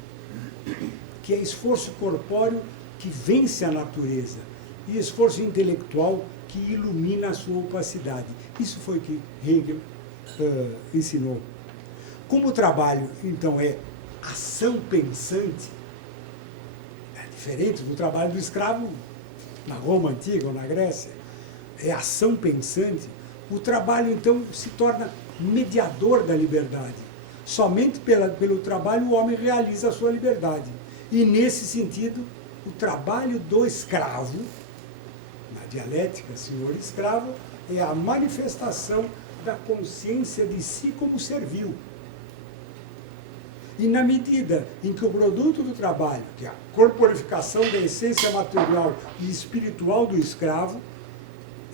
que é esforço corpóreo que vence a natureza e esforço intelectual que ilumina a sua opacidade. Isso foi o que Hegel ensinou. Como o trabalho, então, é ação pensante, é diferente do trabalho do escravo na Roma antiga ou na Grécia, é ação pensante, o trabalho, então, se torna mediador da liberdade. Somente pelo trabalho o homem realiza a sua liberdade. E, nesse sentido, o trabalho do escravo, na dialética senhor e escravo, é a manifestação da consciência de si como servil. E na medida em que o produto do trabalho, que é a corporificação da essência material e espiritual do escravo,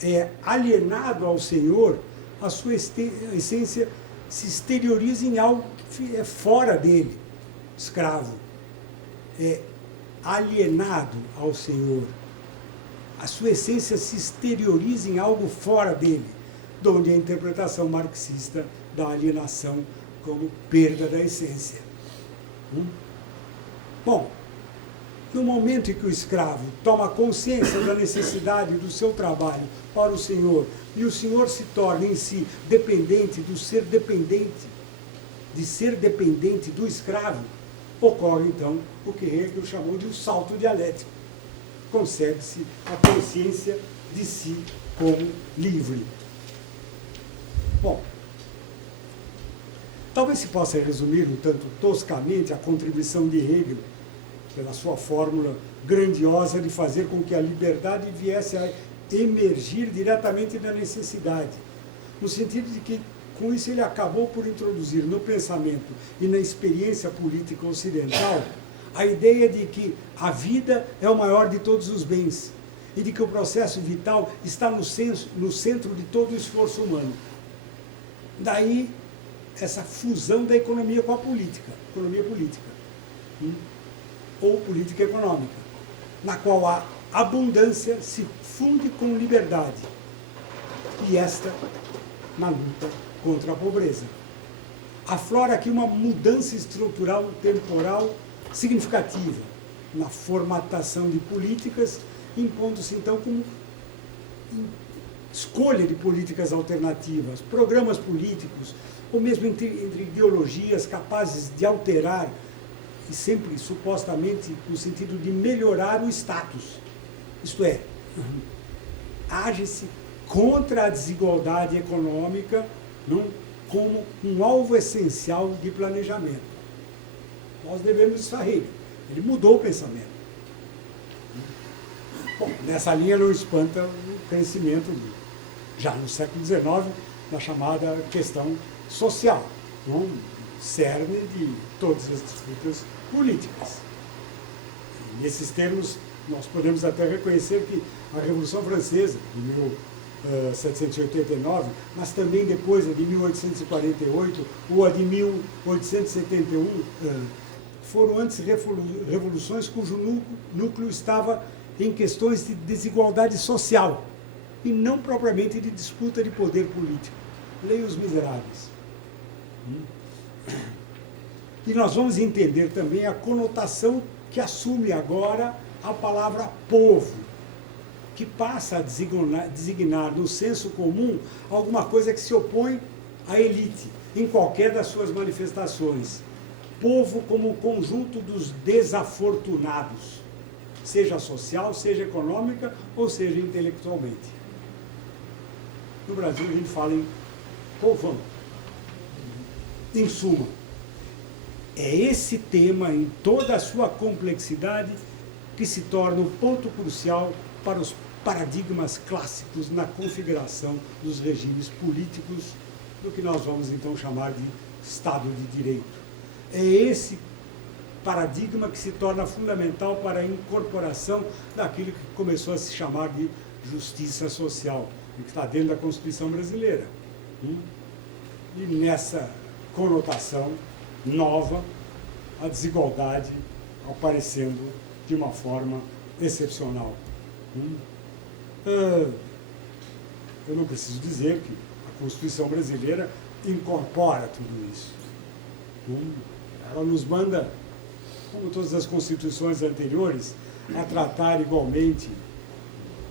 é alienado ao senhor, a sua essência se exterioriza em algo que é fora dele, escravo. É alienado ao Senhor. A sua essência se exterioriza em algo fora dele, donde a interpretação marxista da alienação como perda da essência. Bom, no momento em que o escravo toma consciência da necessidade do seu trabalho para o Senhor, e o Senhor se torna em si dependente do ser dependente, de ser dependente do escravo, ocorre então o que Hegel chamou de um salto dialético. Concebe-se a consciência de si como livre. Bom, talvez se possa resumir um tanto toscamente a contribuição de Hegel pela sua fórmula grandiosa de fazer com que a liberdade viesse a emergir diretamente da necessidade, no sentido de que, com isso, ele acabou por introduzir no pensamento e na experiência política ocidental a ideia de que a vida é o maior de todos os bens e de que o processo vital está no centro de todo o esforço humano. Daí, essa fusão da economia com a política, economia política, ou política econômica, na qual a abundância se funde com liberdade, e esta na luta contra a pobreza. Aflora aqui uma mudança estrutural temporal significativa na formatação de políticas, impondo-se então como escolha de políticas alternativas, programas políticos, ou mesmo entre ideologias capazes de alterar, e sempre supostamente no sentido de melhorar o status. Isto é, age-se contra a desigualdade econômica, não, como um alvo essencial de planejamento. Nós devemos isso a Hegel. Ele mudou o pensamento. Bom, nessa linha não espanta o crescimento, já no século XIX, da chamada questão social, um cerne de todas as disputas políticas. E nesses termos, nós podemos até reconhecer que a Revolução Francesa, de 1789, mas também depois a de 1848 ou a de 1871, foram antes revoluções cujo núcleo estava em questões de desigualdade social e não propriamente de disputa de poder político. Leia Os Miseráveis. E nós vamos entender também a conotação que assume agora a palavra povo, que passa a designar no senso comum alguma coisa que se opõe à elite, em qualquer das suas manifestações. Povo como o conjunto dos desafortunados, seja social, seja econômica ou seja intelectualmente. No Brasil a gente fala em povão. Em suma, é esse tema, em toda a sua complexidade, que se torna o ponto crucial para os paradigmas clássicos na configuração dos regimes políticos, do que nós vamos então chamar de Estado de Direito. É esse paradigma que se torna fundamental para a incorporação daquilo que começou a se chamar de justiça social, e que está dentro da Constituição brasileira. E nessa conotação nova, a desigualdade aparecendo de uma forma excepcional. Eu não preciso dizer que a Constituição brasileira incorpora tudo isso. Ela nos manda, como todas as constituições anteriores, a tratar igualmente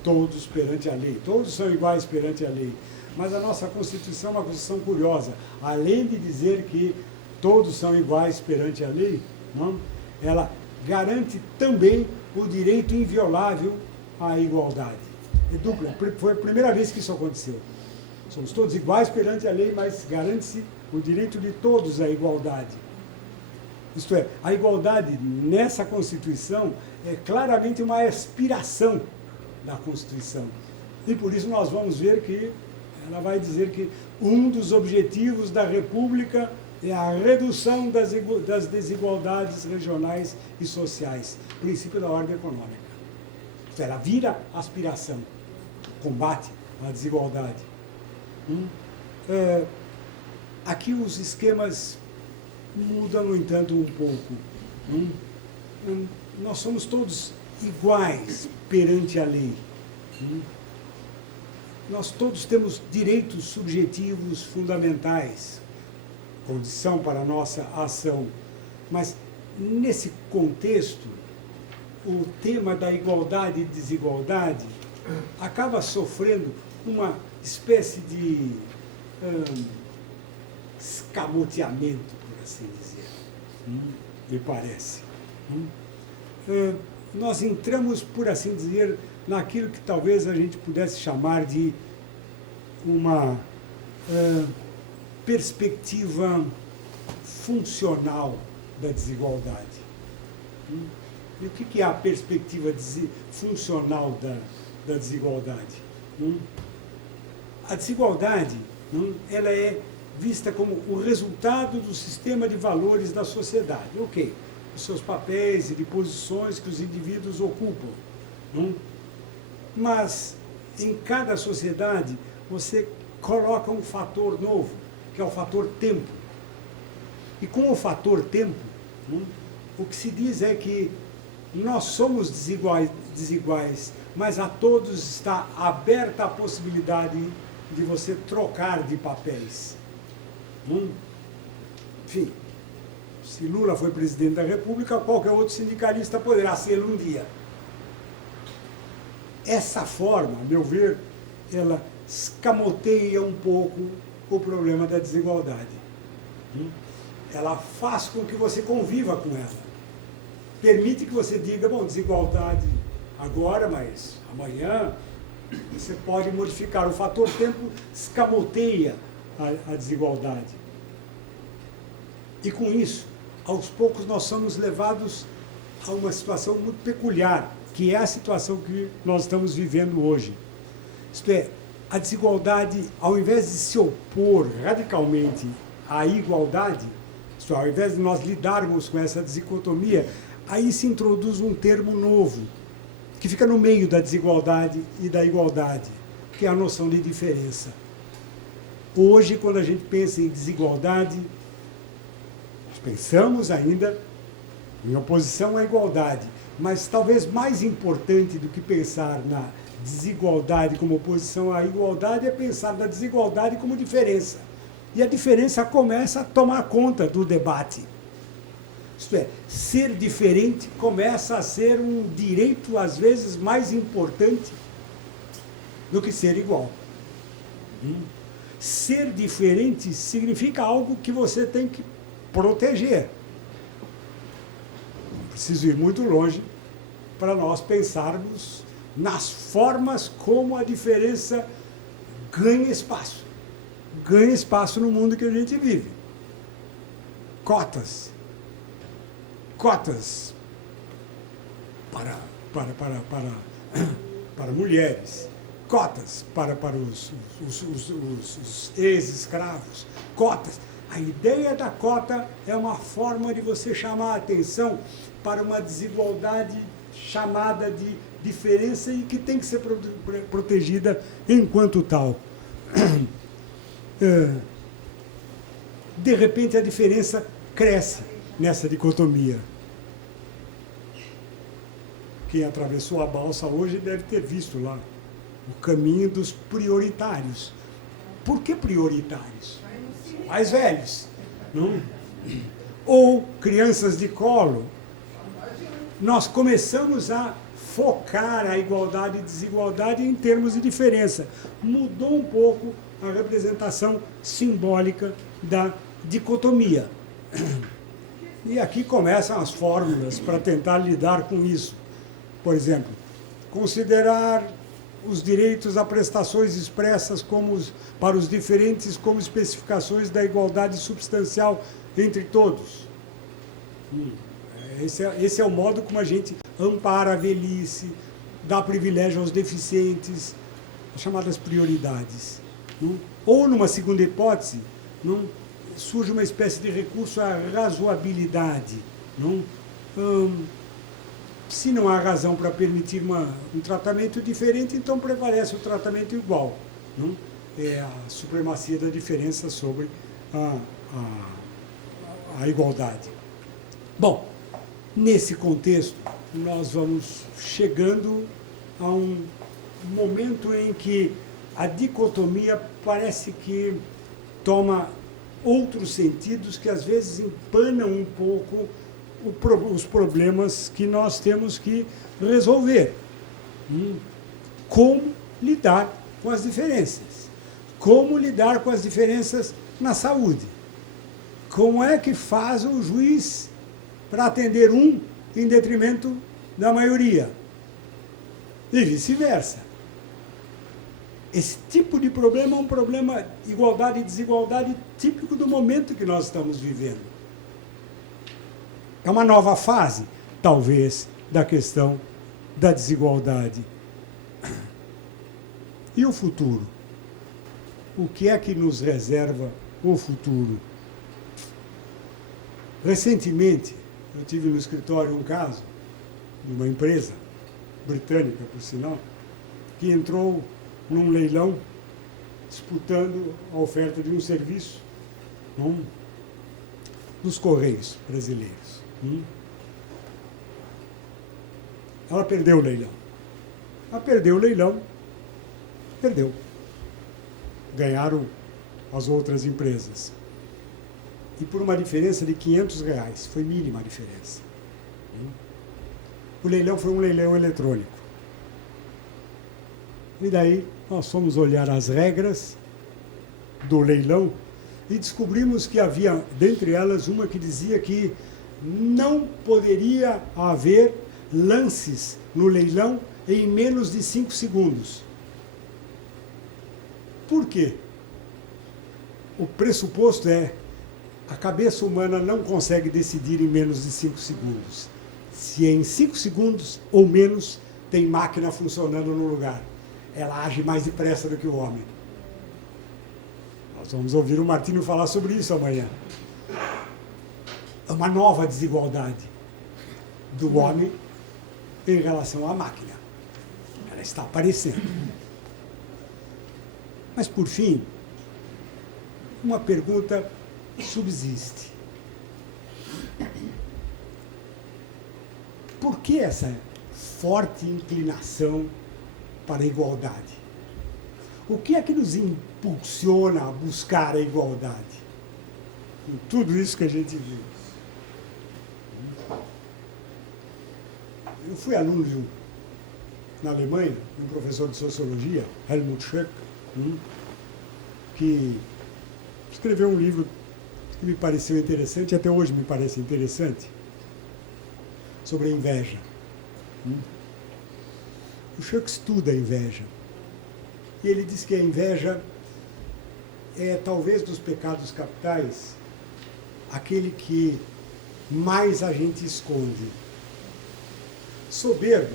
todos perante a lei. Todos são iguais perante a lei. Mas a nossa Constituição é uma Constituição curiosa. Além de dizer que todos são iguais perante a lei, ela garante também o direito inviolável à igualdade. É dupla. Foi a primeira vez que isso aconteceu. Somos todos iguais perante a lei, mas garante-se o direito de todos à igualdade. Isto é, a igualdade nessa Constituição é claramente uma aspiração da Constituição. E por isso nós vamos ver que ela vai dizer que um dos objetivos da República é a redução das desigualdades regionais e sociais, princípio da ordem econômica. Isto é, ela vira aspiração, combate à desigualdade. Aqui os esquemas mudam, no entanto, um pouco. nós somos todos iguais perante a lei. Nós todos temos direitos subjetivos fundamentais, condição para a nossa ação. Mas, nesse contexto, o tema da igualdade e desigualdade acaba sofrendo uma espécie de escamoteamento, por assim dizer, me parece. Nós entramos, por assim dizer, naquilo que talvez a gente pudesse chamar de uma perspectiva funcional da desigualdade. E o que é a perspectiva funcional da desigualdade? A desigualdade, ela é vista como o resultado do sistema de valores da sociedade. Ok, os seus papéis e de posições que os indivíduos ocupam. Mas, em cada sociedade, você coloca um fator novo, que é o fator tempo. E com o fator tempo, o que se diz é que nós somos desiguais, mas a todos está aberta a possibilidade de você trocar de papéis. Enfim, se Lula foi presidente da República, qualquer outro sindicalista poderá ser um dia. Essa forma, a meu ver, ela escamoteia um pouco o problema da desigualdade. Ela faz com que você conviva com ela. Permite que você diga, bom, desigualdade agora, mas amanhã você pode modificar. O fator tempo escamoteia a desigualdade. E com isso, aos poucos, nós somos levados a uma situação muito peculiar, que é a situação que nós estamos vivendo hoje. Isto é, a desigualdade, ao invés de se opor radicalmente à igualdade, isto é, ao invés de nós lidarmos com essa dicotomia, aí se introduz um termo novo, que fica no meio da desigualdade e da igualdade, que é a noção de diferença. Hoje, quando a gente pensa em desigualdade, nós pensamos ainda em oposição à igualdade, mas talvez mais importante do que pensar na desigualdade como oposição à igualdade é pensar na desigualdade como diferença. E a diferença começa a tomar conta do debate. Isto é, ser diferente começa a ser um direito, às vezes, mais importante do que ser igual. Ser diferente significa algo que você tem que proteger. Não preciso ir muito longe para nós pensarmos nas formas como a diferença ganha espaço. Ganha espaço no mundo que a gente vive. Cotas para mulheres, cotas para os ex-escravos, cotas. A ideia da cota é uma forma de você chamar a atenção para uma desigualdade chamada de diferença e que tem que ser protegida enquanto tal. De repente, a diferença cresce nessa dicotomia. Quem atravessou a balsa hoje deve ter visto lá o caminho dos prioritários. Por que prioritários? Mais velhos, não? Ou crianças de colo. Nós começamos a focar a igualdade e desigualdade em termos de diferença. Mudou um pouco a representação simbólica da dicotomia. E aqui começam as fórmulas para tentar lidar com isso. Por exemplo, considerar os direitos a prestações expressas para os diferentes como especificações da igualdade substancial entre todos. Esse é o modo como a gente ampara a velhice, dá privilégio aos deficientes, as chamadas prioridades. Ou, numa segunda hipótese, surge uma espécie de recurso à razoabilidade. Se não há razão para permitir um tratamento diferente, então prevalece o tratamento igual. É a supremacia da diferença sobre a igualdade. Bom, nesse contexto, nós vamos chegando a um momento em que a dicotomia parece que toma outros sentidos que às vezes empanam um pouco os problemas que nós temos que resolver. Como lidar com as diferenças? Como lidar com as diferenças na saúde? Como é que faz o juiz para atender um em detrimento da maioria? E vice-versa. Esse tipo de problema é um problema de igualdade e desigualdade típico do momento que nós estamos vivendo. É uma nova fase, talvez, da questão da desigualdade. E o futuro? O que é que nos reserva o futuro? Recentemente, eu tive no escritório um caso de uma empresa britânica, por sinal, que entrou num leilão disputando a oferta de um serviço dos Correios brasileiros. Ela perdeu o leilão. Ela perdeu o leilão, perdeu. Ganharam as outras empresas. E por uma diferença de R$500, foi mínima a diferença. O leilão foi um leilão eletrônico. E daí nós fomos olhar as regras do leilão e descobrimos que havia, dentre elas, uma que dizia que não poderia haver lances no leilão em menos de 5 segundos. Por quê? O pressuposto é a cabeça humana não consegue decidir em menos de 5 segundos. Se é em 5 segundos ou menos, tem máquina funcionando no lugar. Ela age mais depressa do que o homem. Nós vamos ouvir o Martinho falar sobre isso amanhã. É uma nova desigualdade do homem em relação à máquina. Ela está aparecendo. Mas, por fim, uma pergunta subsiste. Por que essa forte inclinação para a igualdade? O que é que nos impulsiona a buscar a igualdade? Com tudo isso que a gente viu. Eu fui aluno na Alemanha, de um professor de sociologia, Helmut Schöck, que escreveu um livro que me pareceu interessante, até hoje me parece interessante, sobre a inveja. O Schöck estuda a inveja. E ele diz que a inveja é, talvez, dos pecados capitais, aquele que mais a gente esconde. Soberbo,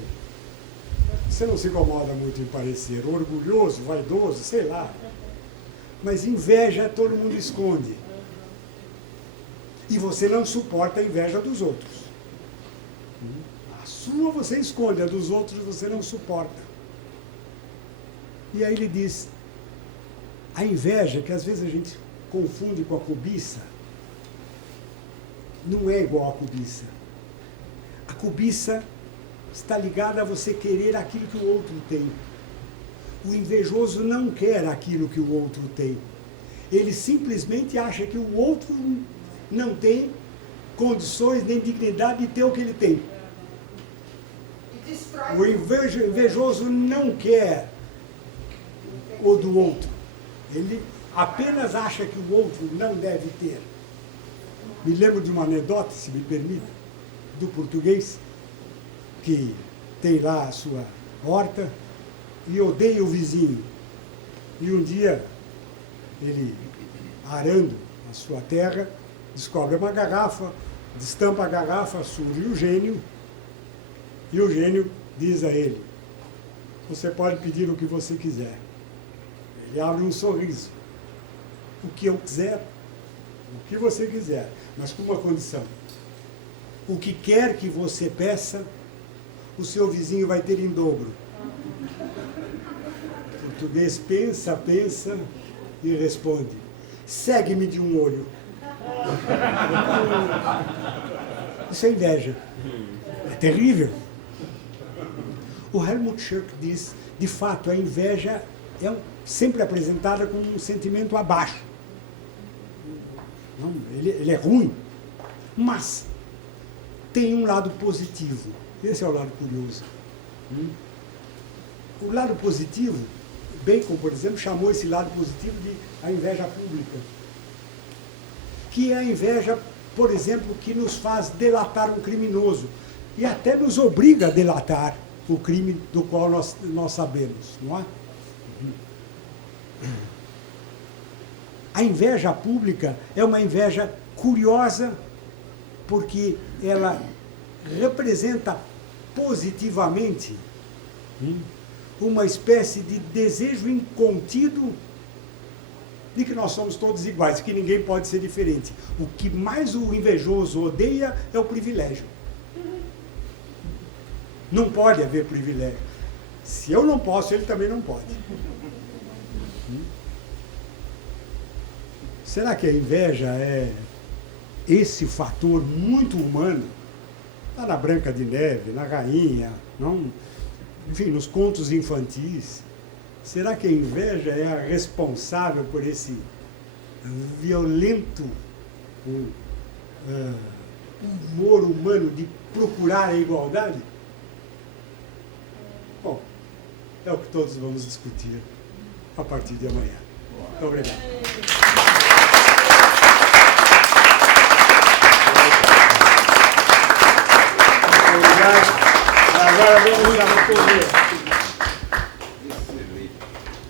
você não se incomoda muito em parecer. Orgulhoso, vaidoso, sei lá. Mas inveja todo mundo esconde. E você não suporta a inveja dos outros. A sua você esconde, a dos outros você não suporta. E aí ele diz, a inveja, que às vezes a gente confunde com a cobiça, não é igual à cobiça. A cobiça está ligada a você querer aquilo que o outro tem. O invejoso não quer aquilo que o outro tem. Ele simplesmente acha que o outro não tem condições nem dignidade de ter o que ele tem. O invejoso não quer o do outro. Ele apenas acha que o outro não deve ter. Me lembro de uma anedota, se me permite, do português, que tem lá a sua horta e odeia o vizinho. E um dia, ele, arando a sua terra, descobre uma garrafa, destampa a garrafa, surge o gênio, e o gênio diz a ele, você pode pedir o que você quiser. Ele abre um sorriso. O que eu quiser, o que você quiser, mas com uma condição. O que quer que você peça, o seu vizinho vai ter em dobro. O português pensa, pensa e responde, segue-me de um olho. Isso é inveja. É terrível. O Helmut Schuck diz, de fato, a inveja é sempre apresentada como um sentimento abaixo. Não, ele é ruim, mas tem um lado positivo. Esse é o lado curioso. O lado positivo, Bacon, por exemplo, chamou esse lado positivo de a inveja pública, que é a inveja, por exemplo, que nos faz delatar um criminoso e até nos obriga a delatar o crime do qual nós sabemos, não é? A inveja pública é uma inveja curiosa, porque ela representa positivamente uma espécie de desejo incontido de que nós somos todos iguais, que ninguém pode ser diferente. O que mais o invejoso odeia é o privilégio. Não pode haver privilégio. Se eu não posso, ele também não pode. Será que a inveja é esse fator muito humano? Está na Branca de Neve, na Rainha, não? Enfim, nos contos infantis. Será que a inveja é a responsável por esse violento humor humano de procurar a igualdade? Bom, é o que todos vamos discutir a partir de amanhã. Muito obrigado. Agora vamos responder.